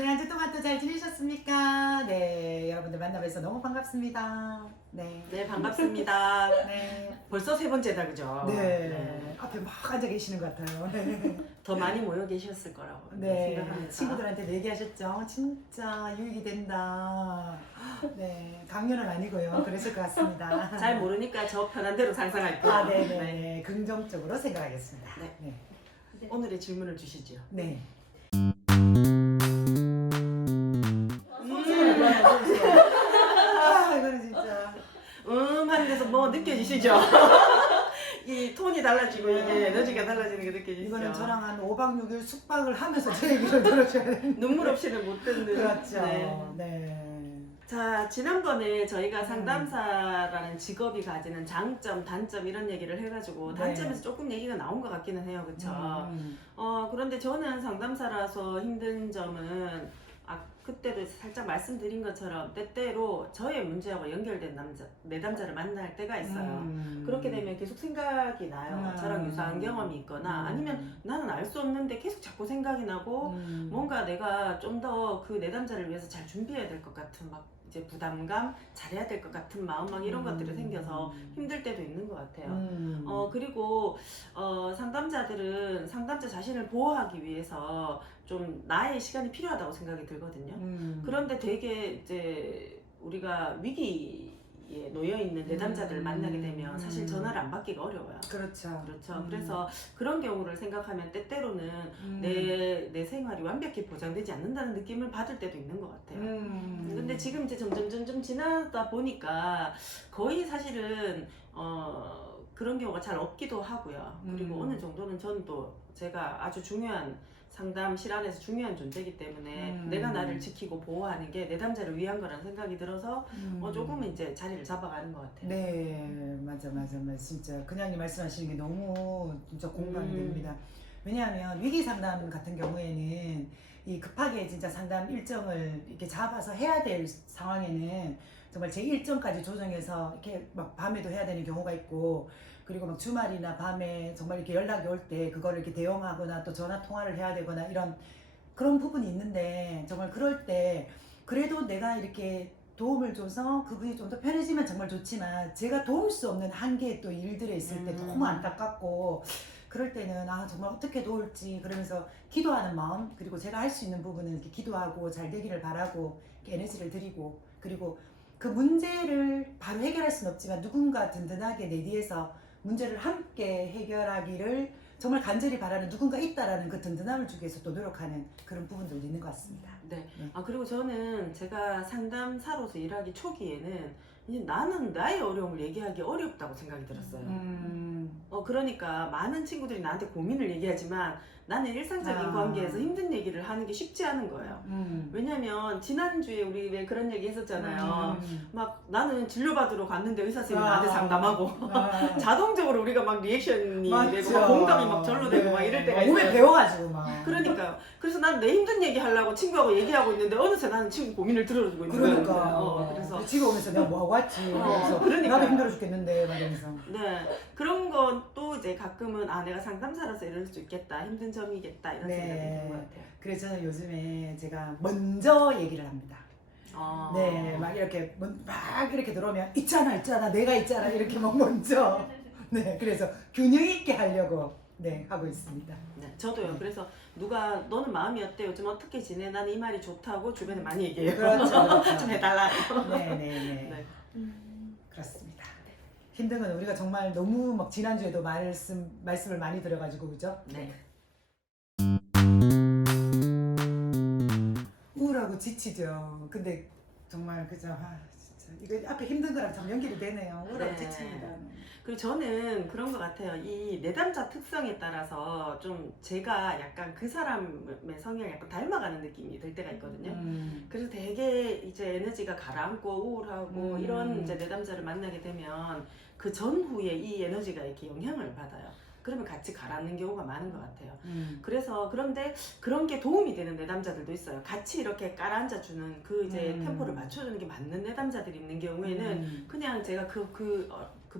네, 한 주 동안 또 잘 지내셨습니까? 네, 여러분들 만나뵈서 너무 반갑습니다. 네. 네, 반갑습니다. 네. 벌써 세 번째다, 그죠? 네. 앞에 막 앉아 계시는 것 같아요. 네. 더 많이 모여 계셨을 거라고 네. 생각합니다. 친구들한테 얘기하셨죠? 진짜 유익이 된다. 네. 강연은 아니고요. 그랬을 것 같습니다. 잘 모르니까 저 편한 대로 상상할게요. 아, 네네. 긍정적으로 생각하겠습니다. 네. 네. 오늘의 질문을 주시죠. 네. 아, 이거는 진짜. 하는 데서 뭐 느껴지시죠? 이 톤이 달라지고 이게 에너지가 달라지는 게 느껴지시죠? 이거는 저랑 한 5박 6일 숙박을 하면서 제 얘기를 들어줘야 되는. 눈물 없이는 못 듣는. 그렇죠. 네. 네. 자, 지난번에 저희가 상담사라는 직업이 가지는 장점, 단점 이런 얘기를 해가지고 네. 단점에서 조금 얘기가 나온 것 같기는 해요. 그쵸? 그런데 저는 상담사라서 힘든 점은 그때도 살짝 말씀드린 것처럼 때때로 저의 문제하고 연결된 내담자를 만날 때가 있어요. 그렇게 되면 계속 생각이 나요. 저랑 유사한 경험이 있거나 아니면 나는 알 수 없는데 계속 자꾸 생각이 나고 뭔가 내가 좀 더 그 내담자를 위해서 잘 준비해야 될 것 같은 막 이제 부담감, 잘해야 될 것 같은 마음 막 이런 것들이 생겨서 힘들 때도 있는 것 같아요. 그리고 상담자들은 상담자 자신을 보호하기 위해서 좀 나의 시간이 필요하다고 생각이 들거든요. 그런데 되게 이제 우리가 위기에 놓여 있는 내담자들을 만나게 되면 사실 전화를 안 받기가 어려워요. 그렇죠. 그렇죠. 그래서 그런 경우를 생각하면 때때로는 내 생활이 완벽히 보장되지 않는다는 느낌을 받을 때도 있는 것 같아요. 근데 지금 이제 점점 지나다 보니까 거의 사실은 그런 경우가 잘 없기도 하고요. 그리고 어느 정도는 저는 또 제가 아주 중요한 상담실 안에서 중요한 존재이기 때문에 내가 나를 지키고 보호하는 게 내담자를 위한 거라는 생각이 들어서 조금은 이제 자리를 잡아가는 것 같아요. 네, 맞아. 진짜 그냥이 말씀하시는 게 너무 진짜 공감이 됩니다. 왜냐하면 위기 상담 같은 경우에는 이 급하게 진짜 상담 일정을 이렇게 잡아서 해야 될 상황에는 정말 제 일정까지 조정해서 이렇게 막 밤에도 해야 되는 경우가 있고, 그리고 막 주말이나 밤에 정말 이렇게 연락이 올 때 그거를 이렇게 대응하거나 또 전화 통화를 해야 되거나 이런 그런 부분이 있는데, 정말 그럴 때 그래도 내가 이렇게 도움을 줘서 그분이 좀 더 편해지면 정말 좋지만 제가 도울 수 없는 한계의 또 일들에 있을 때 너무 안타깝고, 그럴 때는 정말 어떻게 도울지 그러면서 기도하는 마음, 그리고 제가 할 수 있는 부분은 이렇게 기도하고 잘 되기를 바라고 이렇게 에너지를 드리고, 그리고 그 문제를 바로 해결할 수는 없지만 누군가 든든하게 내 뒤에서 문제를 함께 해결하기를 정말 간절히 바라는 누군가 있다라는 그 든든함을 주기 위해서 또 노력하는 그런 부분들도 있는 것 같습니다. 네. 그리고 저는 제가 상담사로서 일하기 초기에는 이제 나는 나의 어려움을 얘기하기 어렵다고 생각이 들었어요. 그러니까 많은 친구들이 나한테 고민을 얘기하지만 나는 일상적인 관계에서 힘든 얘기를 하는 게 쉽지 않은 거예요. 왜냐면 지난주에 우리 왜 그런 얘기 했었잖아요. 막 나는 진료받으러 갔는데 의사 선생님이 나한테 상담하고 자동적으로 우리가 막 리액션이 되고 막 공감이 막 절로 되고 막 이럴 때가 있어요. 몸에 배워가지고 막. 그러니까요. 그래서 난 내 힘든 얘기 하려고 친구하고 얘기하고 있는데 어느새 나는 친구 고민을 들어주고 있는 거예요. 그러니까. 그래서 집에 오면서 내가 뭐 하고 왔지. 그래서 그러니까요. 나도 힘들어 죽겠는데 말이면서. 네, 그런 건 또 이제 가끔은 내가 상담사라서 이럴 수 있겠다, 힘든 점이겠다 이런 생각이 드는 것 같아요. 그래서 저는 요즘에 제가 먼저 얘기를 합니다. 아. 네, 막 이렇게 들어오면 있잖아 내가 있잖아 이렇게 막 먼저. 네, 그래서 균형 있게 하려고 하고 있습니다. 네, 저도요. 그래서 누가 너는 마음이 어때? 요즘 어떻게 지내? 나는 이 말이 좋다고 주변에 많이 얘기해요. 그렇죠. 좀 해달라. 네. 그렇습니다. 힘든 건 우리가 정말 너무 막 지난주에도 말씀을 많이 드려가지고 그죠? 네. 우울하고 지치죠. 근데 정말 그죠? 진짜 이거 앞에 힘든 거랑 참 연결이 되네요. 우울하고 지칩니다. 그리고 저는 그런 것 같아요. 이 내담자 특성에 따라서 좀 제가 약간 그 사람의 성향을 약간 닮아가는 느낌이 들 때가 있거든요. 그래서 되게 이제 에너지가 가라앉고 우울하고 이런 이제 내담자를 만나게 되면 그 전후에 이 에너지가 이렇게 영향을 받아요. 그러면 같이 가라앉는 경우가 많은 것 같아요. 그래서 그런데 그런 게 도움이 되는 내담자들도 있어요. 같이 이렇게 깔아앉아주는 그 이제 템포를 맞춰주는 게 맞는 내담자들이 있는 경우에는 그냥 제가 그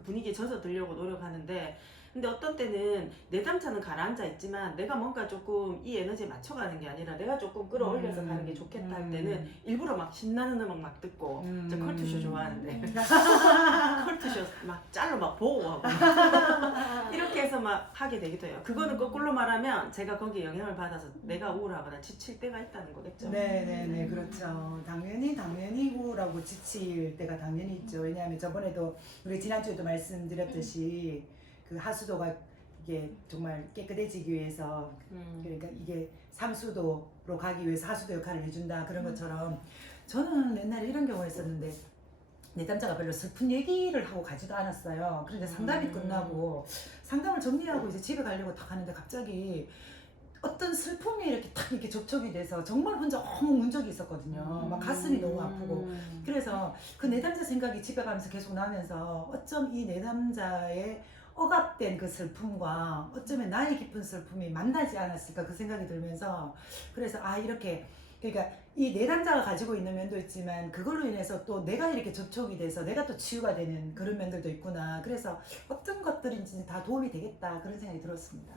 분위기에 젖어들려고 노력하는데 근데 어떤 때는 내담자는 가라앉아 있지만 내가 뭔가 조금 이 에너지에 맞춰가는 게 아니라 내가 조금 끌어올려서 가는 게 좋겠다 할 때는 일부러 막 신나는 음악 막 듣고 저 컬투쇼 좋아하는데 컬투쇼 막 짤로 막 보고 하고 이렇게 해서 막 하게 되기도 해요. 그거는 거꾸로 말하면 제가 거기에 영향을 받아서 내가 우울하거나 지칠 때가 있다는 거겠죠. 네네네, 그렇죠. 당연히 우울하고 지칠 때가 당연히 있죠. 왜냐하면 저번에도 우리 지난주에도 말씀드렸듯이 그 하수도가 이게 정말 깨끗해지기 위해서 그러니까 이게 상수도로 가기 위해서 하수도 역할을 해준다 그런 것처럼 저는 옛날에 이런 경우가 있었는데 내담자가 별로 슬픈 얘기를 하고 가지도 않았어요. 그런데 상담이 끝나고 상담을 정리하고 이제 집에 가려고 딱 가는데 갑자기 어떤 슬픔이 이렇게 탁 이렇게 접촉이 돼서 정말 혼자 엉 운 적이 있었거든요. 막 가슴이 너무 아프고. 그래서 그 내담자 생각이 집에 가면서 계속 나면서 어쩜 이 내담자의 억압된 그 슬픔과 어쩌면 나의 깊은 슬픔이 만나지 않았을까 그 생각이 들면서 그래서 아 이렇게 그러니까 이 내담자가 가지고 있는 면도 있지만 그걸로 인해서 또 내가 이렇게 접촉이 돼서 내가 또 치유가 되는 그런 면들도 있구나. 그래서 어떤 것들인지 다 도움이 되겠다 그런 생각이 들었습니다.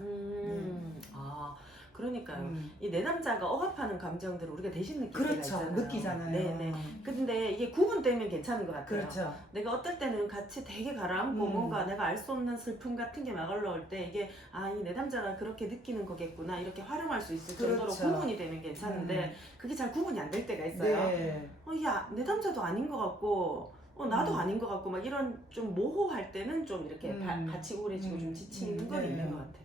아 그러니까요. 이 내담자가 억압하는 감정들을 우리가 대신 느낄 때가 그렇죠. 있잖아요. 느끼잖아요. 네네. 근데 이게 구분되면 괜찮은 것 같아요. 그렇죠. 내가 어떨 때는 같이 되게 가라앉고 뭔가 내가 알 수 없는 슬픔 같은 게 막 올라올 때 이게 아, 이 내담자가 그렇게 느끼는 거겠구나 이렇게 활용할 수 있을 정도로 그렇죠. 구분이 되면 괜찮은데 그게 잘 구분이 안 될 때가 있어요. 네. 야, 내담자도 아닌 것 같고 나도 아닌 것 같고 막 이런 좀 모호할 때는 좀 이렇게 같이 우울해지고 좀 지치는 건 네. 있는 것 같아요.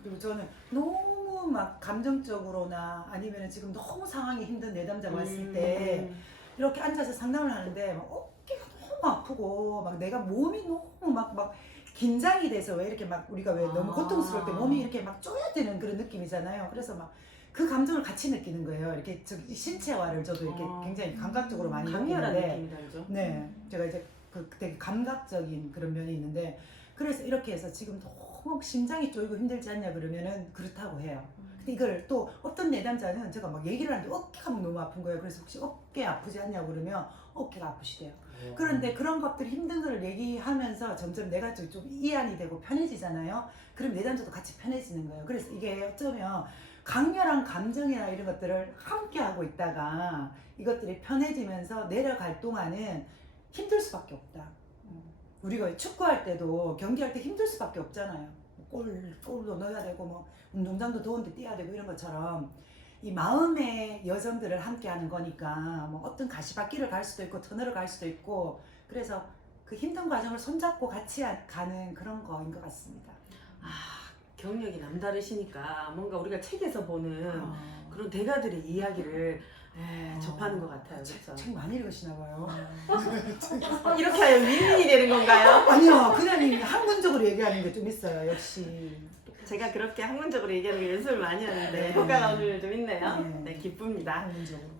그리고 저는 너무 막 감정적으로나 아니면 지금 너무 상황이 힘든 내담자가 왔을 때 이렇게 앉아서 상담을 하는데 막 어깨가 너무 아프고 막 내가 몸이 너무 막 긴장이 돼서 왜 이렇게 막 우리가 왜 너무 고통스러울 때 몸이 이렇게 막 쪼여드는 그런 느낌이잖아요. 그래서 막 그 감정을 같이 느끼는 거예요. 이렇게 신체화를 저도 이렇게 굉장히 감각적으로 많이 강렬한 느끼는데 느낌이 들죠. 네, 제가 이제 그 되게 감각적인 그런 면이 있는데 그래서 이렇게 해서 지금 너무 심장이 쪼이고 힘들지 않냐 그러면은 그렇다고 해요. 근데 이걸 또 어떤 내담자는 제가 막 얘기를 하는데 어깨가 막 너무 아픈 거예요. 그래서 혹시 어깨 아프지 않냐고 그러면 어깨가 아프시대요. 그런데 그런 것들 힘든 거를 얘기하면서 점점 내가 좀 이완이 되고 편해지잖아요. 그럼 내담자도 같이 편해지는 거예요. 그래서 이게 어쩌면 강렬한 감정이나 이런 것들을 함께 하고 있다가 이것들이 편해지면서 내려갈 동안은 힘들 수밖에 없다. 우리가 축구할 때도 경기할 때 힘들 수밖에 없잖아요. 골도 넣어야 되고 뭐 운동장도 더운데 뛰어야 되고 이런 것처럼 이 마음의 여정들을 함께 하는 거니까 뭐 어떤 가시밭길을 갈 수도 있고 터널을 갈 수도 있고 그래서 그 힘든 과정을 손잡고 같이 가는 그런 거인 것 같습니다. 경력이 남다르시니까 뭔가 우리가 책에서 보는 그런 대가들의 이야기를 접하는 것 같아요. 그렇죠? 책 많이 읽으시나 봐요. 이렇게 하면 윈윈이 되는 건가요? 아니요, 그냥 학문적으로 얘기하는 게 좀 있어요. 역시. 제가 그렇게 학문적으로 얘기하는 게 연습을 많이 하는데 네. 효과가 오늘 좀 있네요. 네. 네, 기쁩니다. 학문적으로.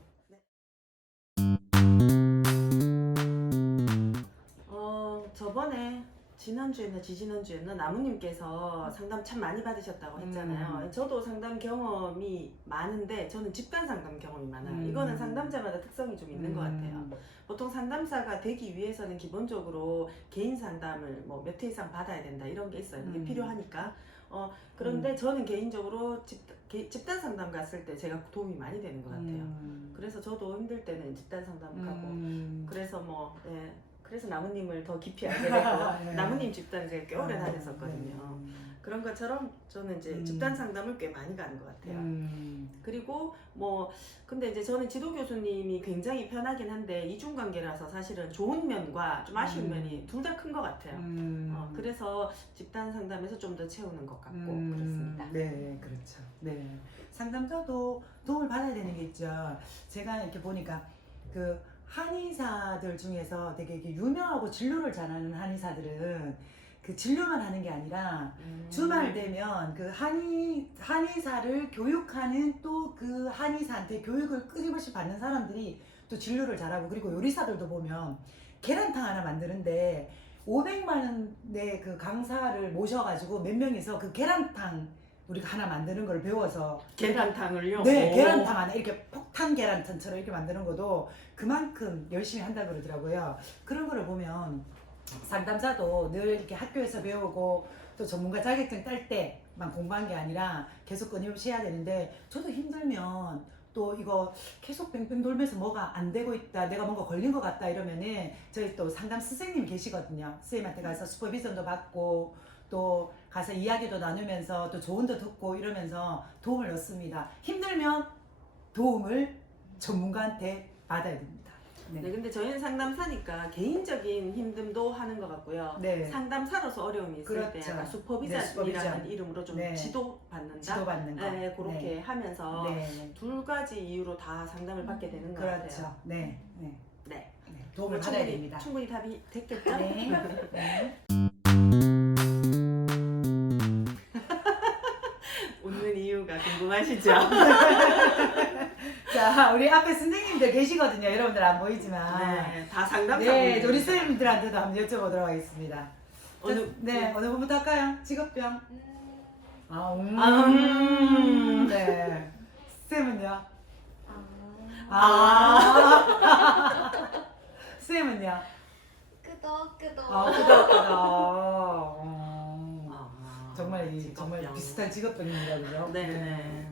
저번에 지난주였나 지지난주였나 나무님께서 상담 참 많이 받으셨다고 했잖아요. 저도 상담 경험이 많은데 저는 집단 상담 경험이 많아요. 이거는 상담자마다 특성이 좀 있는 것 같아요. 보통 상담사가 되기 위해서는 기본적으로 개인 상담을 뭐 몇 회 이상 받아야 된다 이런 게 있어요. 이게 필요하니까. 그런데 저는 개인적으로 집단 상담 갔을 때 제가 도움이 많이 되는 것 같아요. 그래서 저도 힘들 때는 집단 상담 가고 그래서 뭐 그래서 나무님을 더 깊이 알게 되고 나무님 집단에 제가 꽤 오래 다녔었거든요. 그런 것처럼 저는 이제 집단 상담을 꽤 많이 가는 것 같아요. 그리고 뭐 근데 이제 저는 지도 교수님이 굉장히 편하긴 한데 이중관계라서 사실은 좋은 면과 좀 아쉬운 면이 둘 다 큰 것 같아요. 그래서 집단 상담에서 좀 더 채우는 것 같고 그렇습니다. 네, 그렇죠. 네, 상담자도 도움을 받아야 되는 게 있죠. 제가 이렇게 보니까 그 한의사들 중에서 되게 이렇게 유명하고 진료를 잘하는 한의사들은 그 진료만 하는 게 아니라 주말 되면 그 한의사를 교육하는 또 그 한의사한테 교육을 끊임없이 받는 사람들이 또 진료를 잘하고 그리고 요리사들도 보면 계란탕 하나 만드는데 500만 원의 그 강사를 모셔가지고 몇 명이서 그 계란탕 우리가 하나 만드는 걸 배워서 계란탕을요? 네, 계란탕 하나 이렇게 폭탄 계란탕처럼 이렇게 만드는 것도 그만큼 열심히 한다 그러더라고요. 그런 거를 보면 상담사도 늘 이렇게 학교에서 배우고 또 전문가 자격증 딸 때만 공부한 게 아니라 계속 끊임없이 해야 되는데 저도 힘들면 또 이거 계속 뺑뺑 돌면서 뭐가 안 되고 있다, 내가 뭔가 걸린 것 같다 이러면은 저희 또 상담 선생님이 계시거든요. 선생님한테 가서 슈퍼비전도 받고 또 가서 이야기도 나누면서 또 조언도 듣고 이러면서 도움을 얻습니다. 힘들면 도움을 전문가한테 받아야 됩니다. 네, 근데 저희는 상담사니까 개인적인 힘듦도 하는 것 같고요. 네. 상담사로서 어려움이 있을 그렇죠. 때 약간 네, 슈퍼비전이라는 슈퍼비전. 이름으로 좀 네. 지도받는다. 지도받는 거. 네, 그렇게 네. 하면서 네. 두 가지 이유로 다 상담을 받게 되는 것 같아요. 그렇죠. 네. 네. 네. 네. 도움을 받아야 됩니다. 충분히 답이 됐겠죠? 네. 네. 웃는 이유가 궁금하시죠? 자, 우리 앞에 선생님들 계시거든요. 여러분들 안 보이지만. 네, 다 상담사. 네, 우리 선생님들한테도 한번 여쭤보도록 하겠습니다. 어느- 네, 어느 분부터 할까요? 직업병. 아, 네. 쌤은요? 아. 쌤은요? 끄덕끄덕. 끄덕끄덕. 정말 직업병. 비슷한 직업병입니다, 그죠? 네.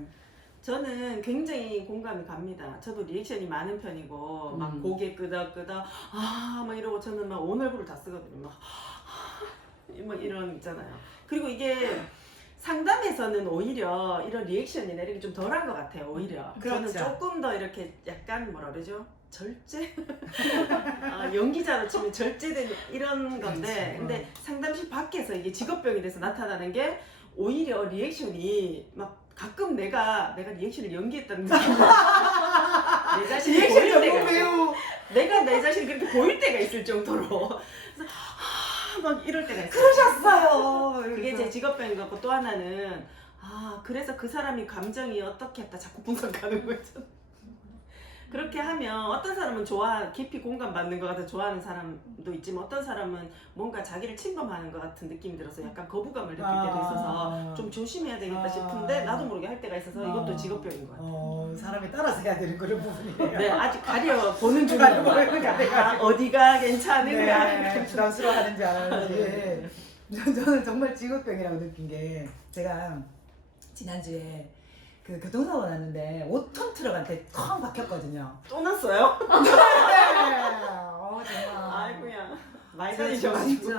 저는 굉장히 공감이 갑니다. 저도 리액션이 많은 편이고 막 고개 끄덕끄덕 막 이러고 저는 막 온 얼굴을 다 쓰거든요. 막 이런 있잖아요. 그리고 이게 상담에서는 오히려 이런 리액션이나 이런 게 좀 덜한 것 같아요. 오히려 그렇죠. 저는 조금 더 이렇게 약간 뭐라 그러죠? 절제? 연기자로 치면 절제된 이런 건데, 그렇죠. 근데 상담실 밖에서 이게 직업병이 돼서 나타나는 게 오히려 리액션이 막 가끔 내가 리액션을 연기했다는 느낌. 내 자신이 보일 때가 있어요. 매우. 내가 내 자신이 그렇게 보일 때가 있을 정도로. 그래서 막 이럴 때가 있어요. 그러셨어요. 그게 제 직업병인 것 같고, 또 하나는 그래서 그 사람이 감정이 어떻게 했다 자꾸 분석하는 거죠. 그렇게 하면 어떤 사람은 깊이 공감받는 것 같아 좋아하는 사람도 있지만, 어떤 사람은 뭔가 자기를 침범하는 것 같은 느낌이 들어서 약간 거부감을 느낄 때도 있어서 좀 조심해야 되겠다 싶은데 나도 모르게 할 때가 있어서 이것도 직업병인 것 같아요. 사람이 따라서 해야 되는 그런 부분이에요. 네, 아직 가려보는 중이에요. 어디가 괜찮은가. 네, 부담스러워하는지 알았는지. 저는 정말 직업병이라고 느낀 게, 제가 지난주에 그 교통사고 났는데 5톤 트럭한테 텅 박혔거든요. 또 났어요? 정말. 아이고야. 많이 제가 다니셔가지고.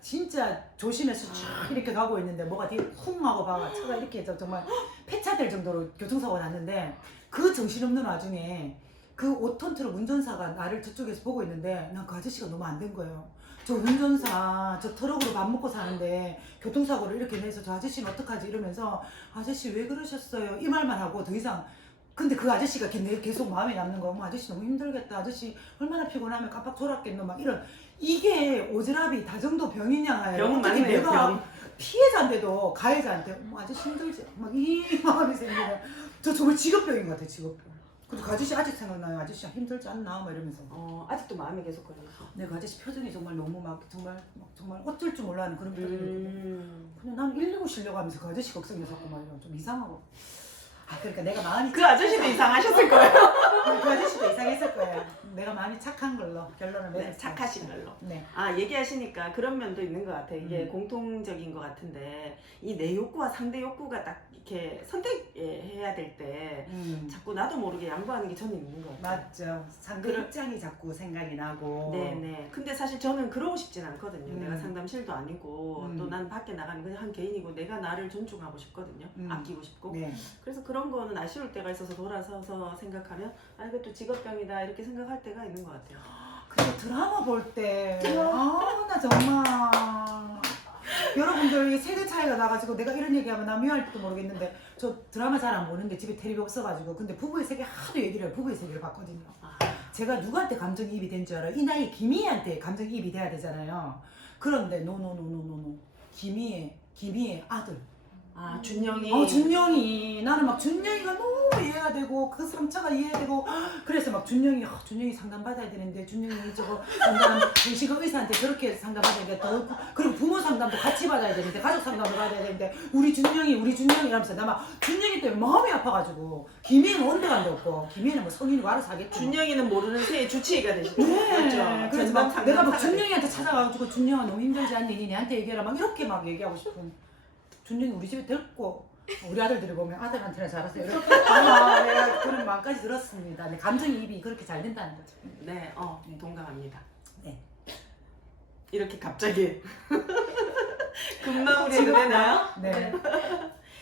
진짜 조심해서 쭉 이렇게 가고 있는데 뭐가 뒤에 쿵 하고 봐 차가 이렇게 해서 정말 폐차될 정도로 교통사고 났는데, 그 정신없는 와중에 그 5톤 트럭 운전사가 나를 저쪽에서 보고 있는데 난 그 아저씨가 너무 안 된 거예요. 저 운전사 저 트럭으로 밥 먹고 사는데 교통사고를 이렇게 내서 저 아저씨는 어떡하지 이러면서, 아저씨 왜 그러셨어요 이 말만 하고 더 이상. 근데 그 아저씨가 계속 마음에 남는 거, 아저씨 너무 힘들겠다, 아저씨 얼마나 피곤하면 깜빡 졸았겠노, 막 이런. 이게 오지랖이 다정도 병이냐. 병 어떻게 맞네요, 내가 병. 피해자인데도 가해자한테 아저씨 힘들지 막 이 마음이 생기면 저 정말 직업병인 것 같아, 직업병. 근데 그 아저씨 아직 생각나요. 아저씨 힘들지 않나 막 이러면서. 아직도 마음에 계속 걸려서. 네, 그 아저씨 표정이 정말 너무 정말 어쩔 줄 몰라 하는 그런 표정이거든요. 음. 근데 난 119 쉬려고 하면서 그 아저씨 걱정해서고 막 이런 좀 이상하고. 그러니까 내가 마음이 그 아저씨도 이상하셨을 거예요. 그 아저씨도 이상했을 거예요. 내가 마음이 착한 걸로 결론을 네, 내렸어요. 착하신 걸로. 네. 얘기하시니까 그런 면도 있는 것 같아요. 이게 공통적인 것 같은데, 이 내 욕구와 상대 욕구가 딱 이렇게 선택해야 될 때 자꾸 나도 모르게 양보하는 게 저는 있는 것 같아요. 맞죠. 상대 입장이 자꾸 생각이 나고. 네네. 근데 사실 저는 그러고 싶진 않거든요. 내가 상담실도 아니고 또 난 밖에 나가면 그냥 한 개인이고 내가 나를 존중하고 싶거든요. 아끼고 싶고. 네. 그래서 그런 거는 아쉬울 때가 있어서 돌아서서 생각하면 이것도 직업병이다 이렇게 생각할 때가 있는 것 같아요. 근데 드라마 볼 때, 나 정말. 여러분들 이 세대 차이가 나가지고 내가 이런 얘기하면 나 미워할지도 모르겠는데, 저 드라마 잘 안 보는데 집에 텔레비 없어가지고, 근데 부부의 세계 하도 얘기를 해요. 부부의 세계를 봤거든요. 제가 누구한테 감정이입이 된 줄 알아요? 이 나이에 김희애한테 감정이입이 돼야 되잖아요. 그런데 노노노노노노 김희애 아들. 준영이. 준영이. 나는 막 준영이가 너무 너무 이해가 되고 그 상처가 이해되고 그래서 막 준영이 상담 받아야 되는데 준영이 저거 상담 지금 의사한테 저렇게 상담 받아야 돼 더 그리고 부모 상담도 같이 받아야 되는데 가족 상담도 받아야 되는데 우리 준영이 이러면서 나 막 준영이 때문에 마음이 아파가지고 김희는 온데간데 없고 김희는 뭐 성인이고 알아서 하겠지. 준영이는 모르는 새의 주치의가 되시죠. 네. 그래서 막 전담 내가 막 상담사가 준영이한테 찾아가지고 준영아 너무 힘들지 않니? 니 내한테 얘기해라 막 이렇게 막 얘기하고 싶은. 준영이 우리 집에 데리고 우리 아들들이 보면 아들한테는 잘하세요. 이렇게 내가 그런 마음까지 들었습니다. 내 감정이입이 그렇게 잘 된다는 거죠. 네, 동감합니다. 네. 이렇게 갑자기 금마무리 해도 되나요? 네.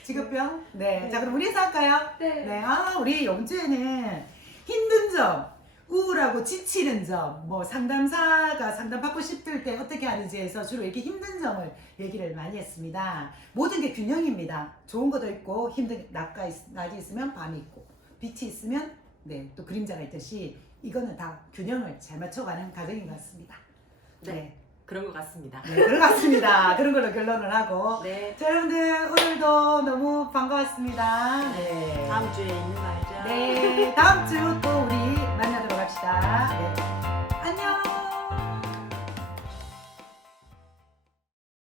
직업병? 네. 자 그럼 우리 인사할까요? 네. 네. 우리 영주에는 힘든 점, 우울하고 지치는 점, 뭐 상담사가 상담받고 싶을 때 어떻게 하는지에서 주로 이렇게 힘든 점을 얘기를 많이 했습니다. 모든 게 균형입니다. 좋은 것도 있고 힘든 낮이 있으면 밤이 있고 빛이 있으면 네, 또 그림자가 있듯이 이거는 다 균형을 잘 맞춰가는 과정인 것 같습니다. 네. 그런 것 같습니다. 네, 그런 것 같습니다. 그런 걸로 결론을 하고 네. 자 여러분들 오늘도 너무 반가웠습니다. 네. 다음 주에 있는 거 알죠? 네, 다음 주 또